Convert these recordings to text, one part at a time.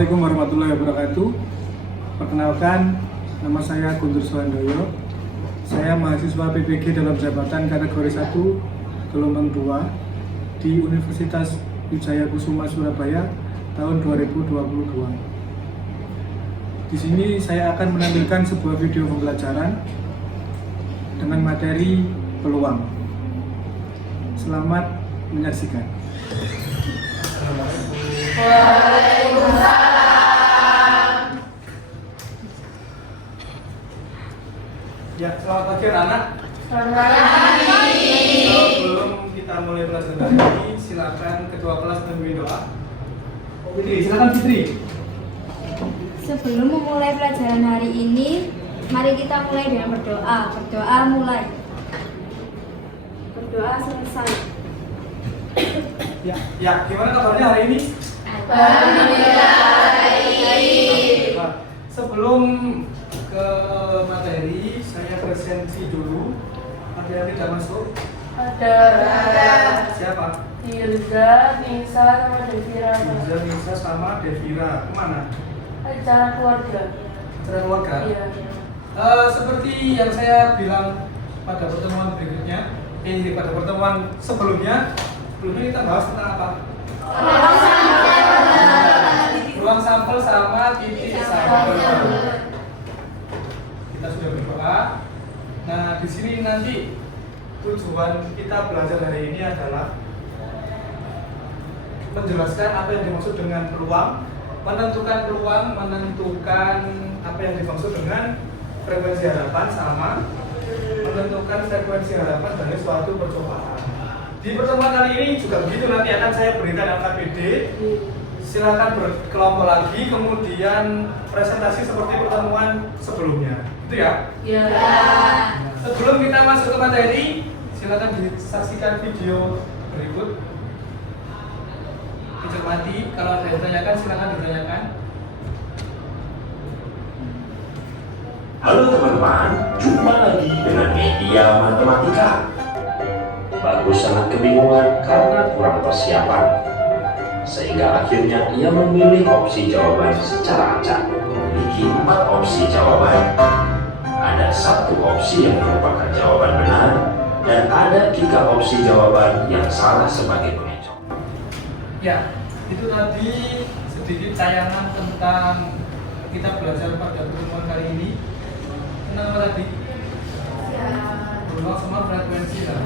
Assalamualaikum warahmatullahi wabarakatuh. Perkenalkan, nama saya Guntur Suwandoyo. Saya mahasiswa PPG dalam jabatan kategori 1 gelombang 2 di Universitas Wijaya Kusuma Surabaya tahun 2022. Di sini saya akan menampilkan sebuah video pembelajaran dengan materi peluang. Selamat menyaksikan. Waalaikumsalam. Ya, selamat pagi anak-anak. Selamat pagi. Sebelum kita mulai pelajaran ini, silakan ketua kelas membimbing doa. Fitri, silakan Fitri. Sebelum memulai pelajaran hari ini, mari kita mulai dengan berdoa. Berdoa mulai. Berdoa selesai. Ya, gimana kabarnya hari ini? Alhamdulillah baik. Nah, sebelum ke materi, saya presensi dulu. Ada yang tidak masuk? Ada Siapa? Tirza, Nisa, sama Devira. Riza, Nisa, sama Devira. Kemana? Acara keluarga. Acara keluarga? Iya. Seperti yang saya bilang pada pertemuan berikutnya, pada pertemuan sebelumnya kita bahas tentang apa? Ruang sampel sama titik sampel. Kita sudah berdoa. Nah, di sini nanti tujuan kita belajar hari ini adalah menjelaskan apa yang dimaksud dengan peluang, menentukan peluang, menentukan apa yang dimaksud dengan frekuensi harapan, sama menentukan frekuensi harapan dari suatu percobaan. Di pertemuan kali ini juga begitu, nanti akan saya berikan LKPD. Silakan berkelompok lagi, kemudian presentasi seperti pertemuan sebelumnya. Itu ya? Iya. Sebelum kita masuk ke materi, silakan disaksikan video berikut. Dicermati, kalau ada yang ditanyakan silakan ditanyakan. Halo teman-teman, jumpa lagi dengan media matematika. Bagus sangat kebingungan karena kurang persiapan, sehingga akhirnya ia memilih opsi jawaban secara acak. Memiliki 4 opsi jawaban. Ada 1 opsi yang merupakan jawaban benar, dan ada 3 opsi jawaban yang salah sebagai pengecoh. Ya, itu tadi sedikit tayangan tentang kita belajar pada pertemuan kali ini. Tentang apa tadi? Peluang sama frekuensi lah.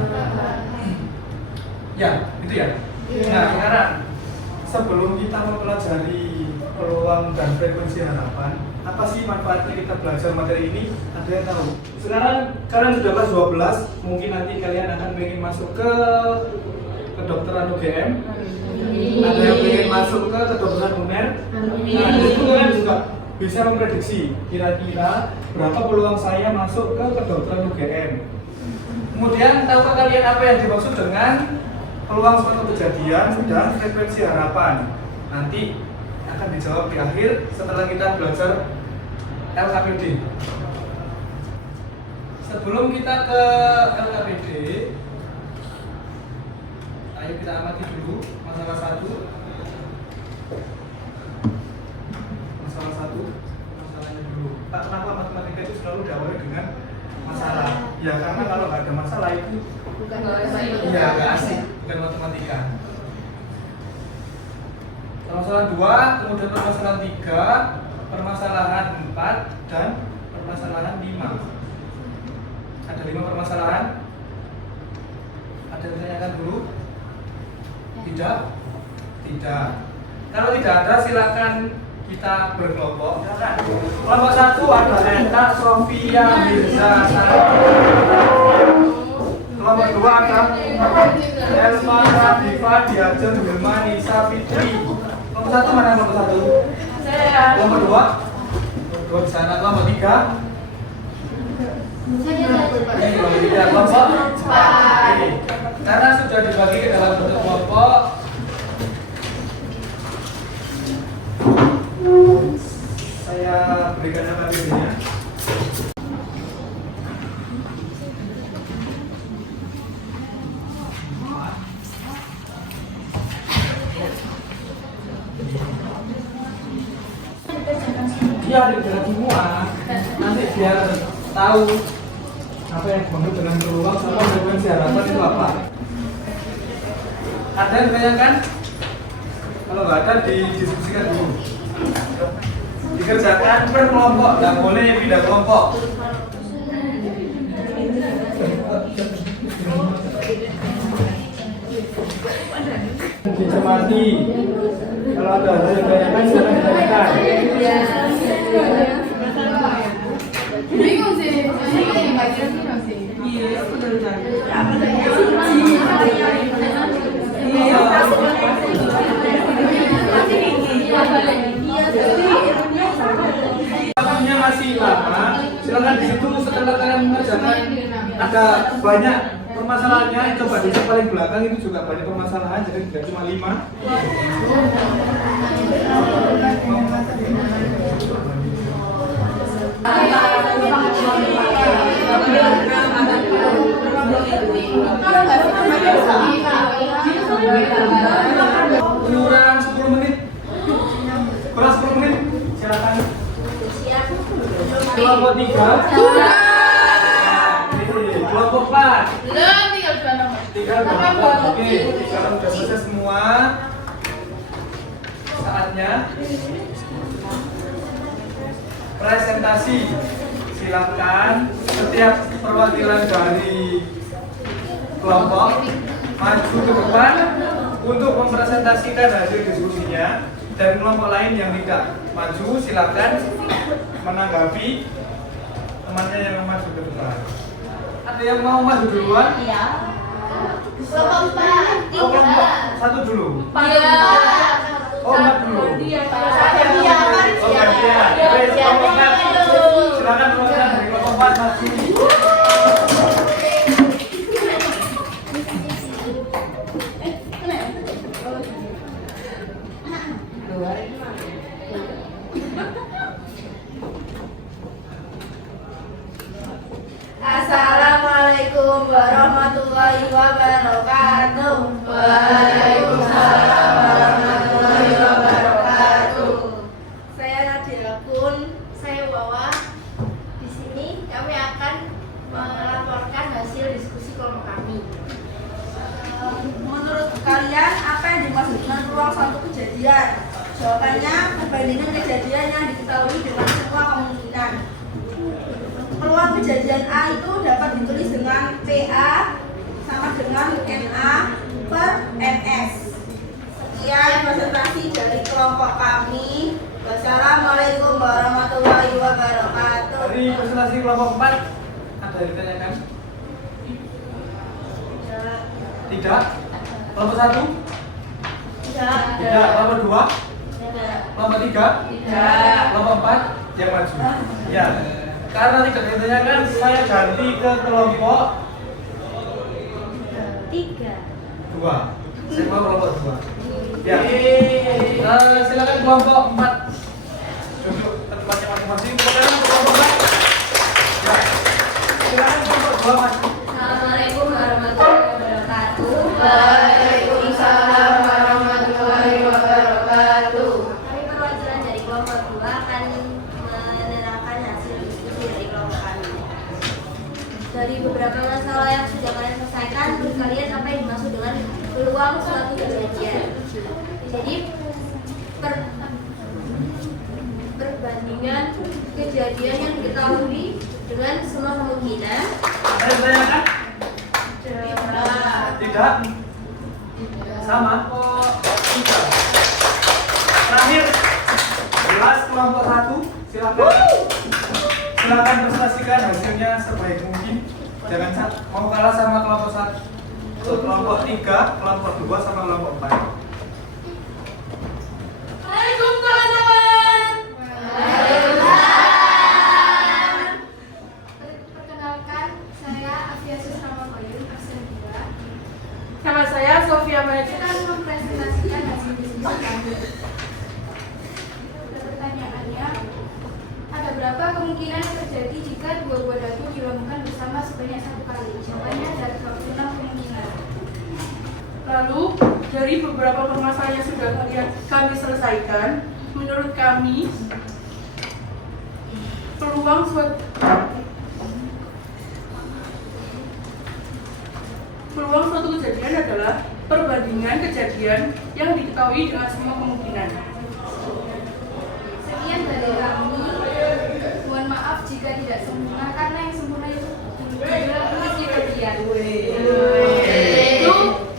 Ya, itu ya. Nah, sekarang sebelum kita mempelajari peluang dan frekuensi harapan, apa sih manfaatnya kita belajar materi ini? Ada yang tahu? Sekarang kalian sudah kelas 12, mungkin nanti kalian akan ingin masuk ke kedokteran UGM. Ada yang ingin masuk ke kedokteran UNER. Nah, di situ kalian juga bisa memprediksi kira-kira berapa peluang saya masuk ke kedokteran UGM. Kemudian, tahukah kalian apa yang dimaksud dengan peluang suatu kejadian dan frekuensi harapan? Nanti akan dijawab di akhir setelah kita belajar LKPD. Sebelum kita ke LKPD, ayo kita amati dulu masalah 1. Masalahnya dulu. Kenapa matematika itu selalu diawali dengan masalah? Ya karena kalau nggak ada masalah itu Bukan bahasa iya nggak asik, bukan matematika. Permasalahan 2, kemudian permasalahan 3, permasalahan 4, dan permasalahan 5. Ada 5 permasalahan. Ada yang ditanyakan dulu? Tidak? Tidak. Kalau tidak ada, silakan kita berkelompok. Silakan. Kelompok 1 ada Enta, Sofia, Mirza, Kelompok 2 ada Elma, Radifa, Diajen, Hilma, Nisa, Fitri. Kelompok 1 mana kelompok 1? Saya. Kelompok 2? Kelompok di sana. Kelompok 3? Ini kelompok 3. Kelompok 4. Karena sudah dibagi ke dalam bentuk kelompok, saya berikan nama videonya. Iya, dengan semua. Nanti biar tahu apa yang dimaksud dengan peluang sama frekuensi harapan itu apa. Ada yang tanyakan? Kalau nggak ada, didiskusikan dulu. Dikerjakan per kelompok, nggak boleh pindah kelompok. Dicermati. Kalau ada hal yang ditanyakan, silakan ditanyakan. Bingung sih, bingung bagian sih. Iya, Waktunya masih lama, silakan di situ setelah kalian mengerjakan ada banyak permasalahannya, coba dicek paling belakang itu juga banyak permasalahan, jadi tidak cuma 5. Kurang 10 menit. Kurang 10 menit. Silakan. Kelompok 3. Kelompok 4. Belum, tinggal 2 nomor. Tinggal 2 nomor. Oke, kalau sudah selesai semua, saatnya presentasi. Silakan setiap perwakilan dari kelompok maju ke depan untuk mempresentasikan hasil diskusinya, dan kelompok lain yang tidak maju silakan menanggapi temannya yang maju ke depan. Ada yang mau maju duluan? Iya. Kelompok 4. Oh, kelompok 1 dulu. Iya. Oh, 4 dulu. Iya. Oh, gantian. Oke, kelompok 4. Silakan perwakilan dari kelompok 4 maju. Assalamualaikum warahmatullahi wabarakatuh. Waalaikumsalam warahmatullahi wabarakatuh. Saya Nadia Kun, saya Wawa. Di sini kami akan melaporkan hasil diskusi kelompok kami. Menurut kalian apa yang dimaksud dengan ruang suatu kejadian? Jawabannya perbandingan kejadian yang diketahui dengan semua kemungkinan. Peluang kejadian A itu dapat ditulis dengan PA sama dengan NA per NS. Sekian presentasi dari kelompok kami. Wassalamualaikum warahmatullahi wabarakatuh. Dari presentasi kelompok 4 ada yang ditanyakan? Tidak. Kelompok 1? Tidak. Tidak. Kelompok 2? Tidak. Kelompok 3? Tidak. Kelompok 4 yang maju. Ya. Karena tidak ditanyakan, saya ganti ke kelompok 3. 2. Saya mau kelompok 2. Ya. Silakan kelompok 4 duduk ke tempatnya masing-masing. Sekarang kelompok 4. Ya. Silakan kelompok 2 maju. Assalamualaikum warahmatullahi wabarakatuh. Waalaikumsalam warahmatullahi wabarakatuh. Kami perwakilan dari kelompok 2 akan menerangkan hasil diskusi dari kelompok kami. Dari beberapa masalah yang sudah kalian selesaikan, menurut kalian apa yang dimaksud dengan peluang suatu kejadian? Jadi perbandingan kejadian yang diketahui dengan semua kemungkinan. Ada yang ditanyakan? Tidak. Sama. Tidak. Terakhir, jelas kelompok 1. Silakan presentasikan hasilnya sebaik mungkin. Jangan mau kalah sama kelompok 1. Kelompok 3, kelompok 2 sama kelompok 4. Waalaikumsalam, teman. Perkenalkan, saya Afia Susramakoyun, absen 2. Nama saya Sofia Manajer. Kita akan mempresentasikan hasil diskusi kami. Pertanyaannya, ada berapa kemungkinan yang terjadi jika dua buah dadu dilambungkan bersama sebanyak 1 kali? Jawabannya ada 26 kemungkinan. Lalu, dari beberapa permasalahan yang sudah kami selesaikan, menurut kami Peluang suatu kejadian adalah perbandingan kejadian yang diketahui dengan semua kemungkinan. Sekian dari kami. Mohon maaf jika tidak sempurna karena yang sempurna itu mesti bagian. Itu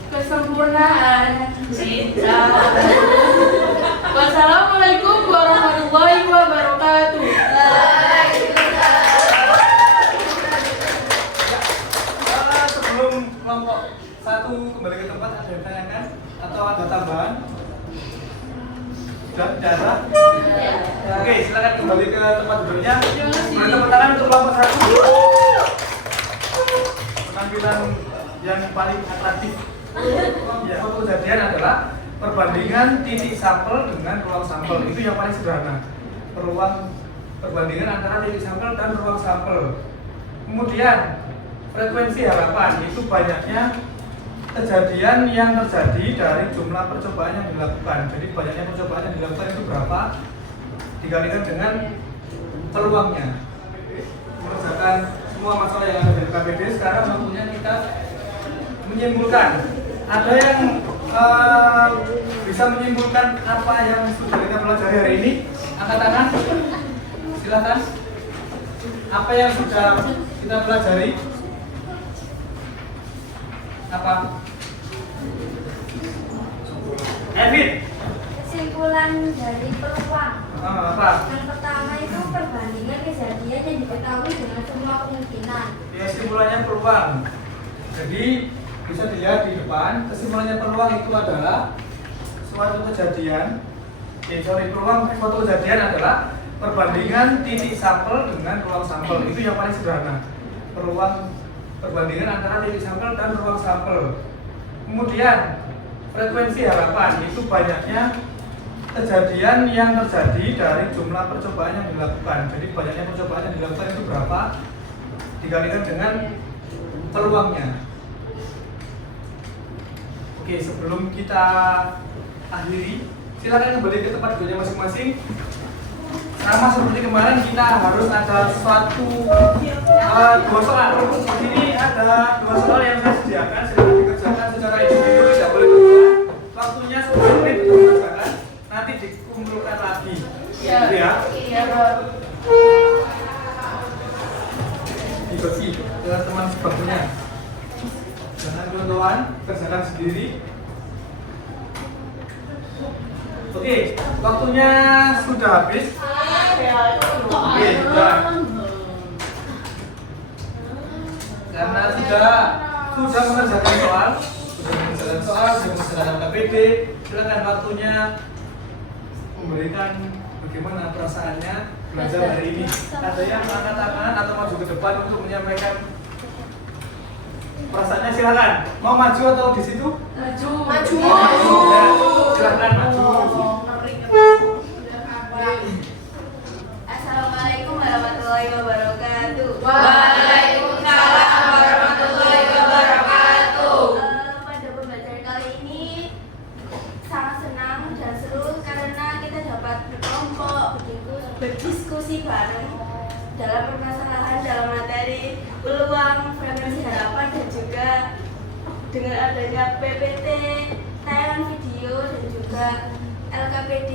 kesempurnaan cinta. Wassalamualaikum warahmatullahi wabarakatuh. Sebelum kelompok 1 kembali ke tempat, ada yang tanyakan atau ada tambahan? Sudah tidak ada? Oke, silakan kembali ke tempat duduknya. Beri tepuk tangan untuk kelompok 1. Penampilan yang paling atraktif. Ya, foto kejadian adalah perbandingan titik sampel dengan ruang sampel. Itu yang paling sederhana. Perbandingan antara titik sampel dan ruang sampel. Kemudian frekuensi harapan itu banyaknya kejadian yang terjadi dari jumlah percobaan yang dilakukan. Jadi banyaknya percobaan yang dilakukan itu berapa dikalikan dengan peluangnya. Mengerjakan semua masalah yang ada di KPD. Sekarang waktunya kita menyimpulkan. Ada yang bisa menyimpulkan apa yang sudah kita pelajari hari ini? Angkat tangan. Silakan. Apa yang sudah kita pelajari? Apa? Evin. Kesimpulan dari peluang. Apa? Yang pertama itu perbandingan kejadian yang diketahui dengan semua kemungkinan. Ya, kesimpulannya peluang. Jadi bisa dilihat di depan. Kesimpulannya peluang itu adalah suatu kejadian. Peluang suatu kejadian adalah perbandingan titik sampel dengan ruang sampel. Itu yang paling sederhana. Perbandingan antara titik sampel dan ruang sampel. Kemudian frekuensi harapan itu banyaknya kejadian yang terjadi dari jumlah percobaan yang dilakukan. Jadi banyaknya percobaan yang dilakukan itu berapa dikalikan dengan peluangnya. Oke, sebelum kita akhiri, silakan kembali ke tempat duduknya masing-masing. Sama seperti kemarin, kita harus ada dua soal. Di sini ada 2 soal yang saya sediakan. Silakan dikerjakan secara individu, tidak boleh berbuat. Waktunya 10 menit untuk dikerjakan. Nanti dikumpulkan lagi. Iya. Gitu ya. Iya, Bro. Dibagi dengan teman sebagainya. Jangan contohan, kerjakan sendiri. Oke, waktunya sudah habis. Oke, sudah. Karena sudah mengerjakan soal, sudah mengerjakan KPD, silakan waktunya memberikan bagaimana perasaannya belajar hari ini. Ada yang angkat tangan atau maju ke depan untuk menyampaikan perasaannya, silakan. Mau maju atau di situ? Maju. Ya, silakan maju. Assalamualaikum warahmatullahi wabarakatuh. Waalaikumsalam warahmatullahi wabarakatuh. Pada pembelajaran kali ini sangat senang dan seru karena kita dapat berkelompok, berdiskusi bareng dalam permasalahan dalam materi peluang, frekuensi harapan, dan juga dengan adanya PPT, tayangan video, dan juga LKPD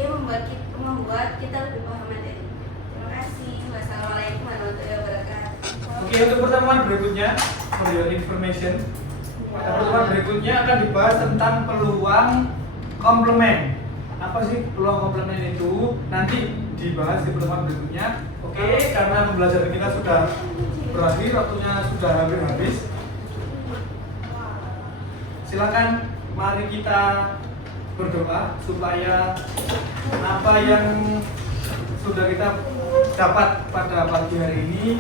membuat kita lebih paham materi. Terima kasih. Wassalamualaikum warahmatullahi wabarakatuh. Oke, untuk pertemuan berikutnya, for your information, pada pertemuan berikutnya akan dibahas tentang peluang komplement. Apa sih peluang komplement itu? Nanti dibahas di pertemuan berikutnya. Oke, karena pembelajaran kita sudah berakhir, waktunya sudah hampir habis. Silakan, mari kita berdoa supaya apa yang sudah kita dapat pada pagi hari ini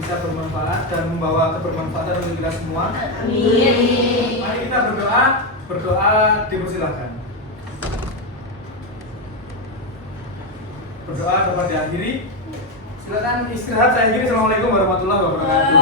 bisa bermanfaat dan membawa kebermanfaatan untuk kita semua. Amin. Mari kita berdoa dipersilakan. Berdoa dapat diakhiri. Silakan istirahat, saya akhiri. Assalamualaikum warahmatullahi wabarakatuh.